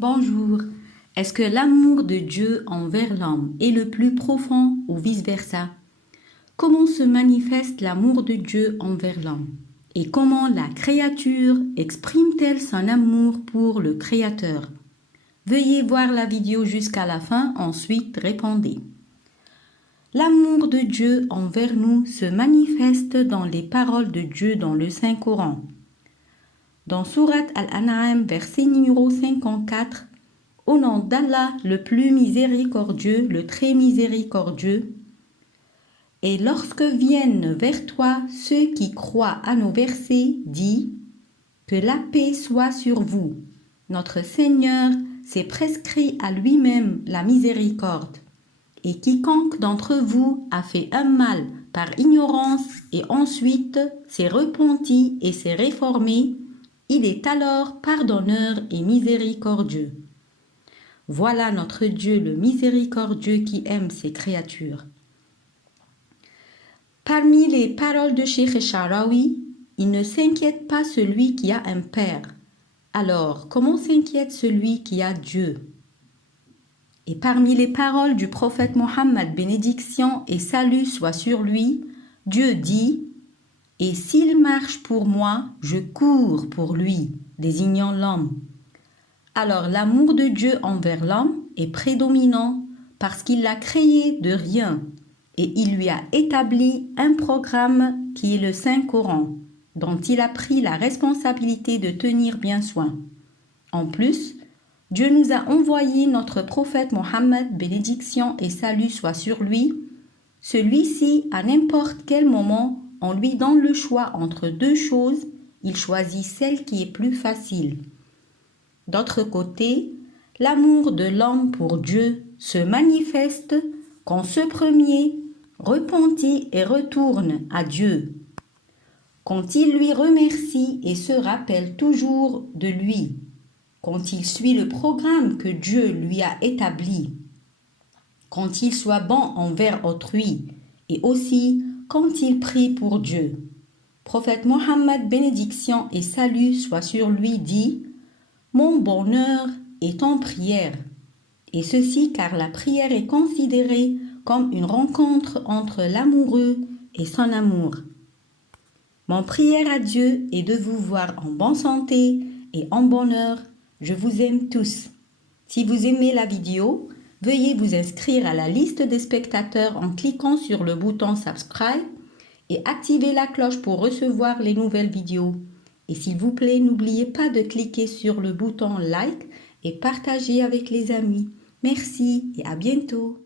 Bonjour. Est-ce que l'amour de Dieu envers l'homme est le plus profond ou vice-versa? Comment se manifeste l'amour de Dieu envers l'homme? Et comment la créature exprime-t-elle son amour pour le Créateur? Veuillez voir la vidéo jusqu'à la fin, ensuite répondez. L'amour de Dieu envers nous se manifeste dans les paroles de Dieu dans le Saint-Coran. Dans Sourate Al-An'am, verset numéro 54, « Au nom d'Allah, le plus miséricordieux, le très miséricordieux, et lorsque viennent vers toi ceux qui croient à nos versets, dis, que la paix soit sur vous. Notre Seigneur s'est prescrit à lui-même la miséricorde. Et quiconque d'entre vous a fait un mal par ignorance et ensuite s'est repenti et s'est réformé, il est alors pardonneur et miséricordieux. Voilà notre Dieu le miséricordieux qui aime ses créatures. » Parmi les paroles de Cheikh Sha'rawi, il ne s'inquiète pas celui qui a un père. Alors, comment s'inquiète celui qui a Dieu? Et parmi les paroles du prophète Mohammed, bénédiction et salut soient sur lui, Dieu dit « Et s'il marche pour moi, je cours pour lui », désignant l'homme. Alors l'amour de Dieu envers l'homme est prédominant parce qu'il l'a créé de rien et il lui a établi un programme qui est le Saint-Coran, dont il a pris la responsabilité de tenir bien soin. En plus, Dieu nous a envoyé notre prophète Mohammed, bénédiction et salut soit sur lui. Celui-ci, à n'importe quel moment, on lui donne le choix entre deux choses, il choisit celle qui est plus facile. D'autre côté, l'amour de l'homme pour Dieu se manifeste quand ce premier repentit et retourne à Dieu, quand il lui remercie et se rappelle toujours de lui, quand il suit le programme que Dieu lui a établi, quand il soit bon envers autrui et aussi quand il prie pour Dieu. Prophète Mohammed, bénédiction et salut soit sur lui, dit « Mon bonheur est en prière ». Et ceci car la prière est considérée comme une rencontre entre l'amoureux et son amour. Mon prière à Dieu est de vous voir en bonne santé et en bonheur. Je vous aime tous. Si vous aimez la vidéo, veuillez vous inscrire à la liste des spectateurs en cliquant sur le bouton subscribe et activer la cloche pour recevoir les nouvelles vidéos. Et s'il vous plaît, n'oubliez pas de cliquer sur le bouton like et partager avec les amis. Merci et à bientôt.